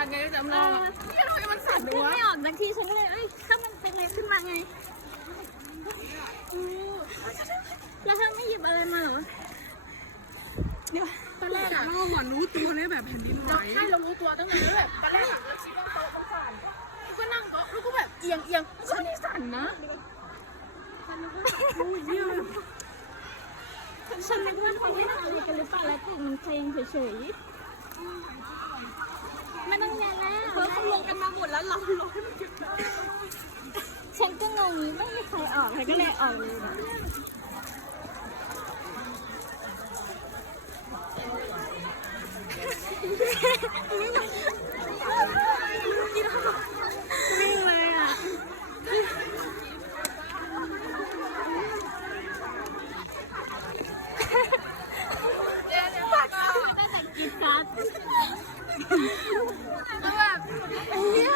การไงจำลองอ่ะเนี่ยทำไมมันสั่นด้วยวะ ไม่ออกจากที่ฉันก็เลยถ้ามันเป็นอะไรขึ้นมาไงแล้วถ้าไม่หยิบอะไรมาเหรอเดี๋ยวตอนแรกอะ เราเหมือนรู้ตัวเลยแบบแผ่นดินไหวใช่เรารู้ตัวตั้งแต่แบบตอนแรกอะเราคิดว่าโต๊ะมันสั่นแล้วก็นั่งโต๊ะแล้วก็แบบเอียงก็ไม่ได้สั่นนะโอ้ยเนี่ย ฉันนึกว่าเขาไม่ทำอะไรกันหรือเปล่าแล้วตื่นเพลงเฉยๆไม่ต้องแย่แล้ว เขาลงกันมาหมดแล้วเราลงให้มันเก็บได้ ฉันก็งงไม่มีใครออกใครก็เลยออกเลย วิ่งเลยอ่ะได้แต่กินการ์ด แล้วแบบเนี่ย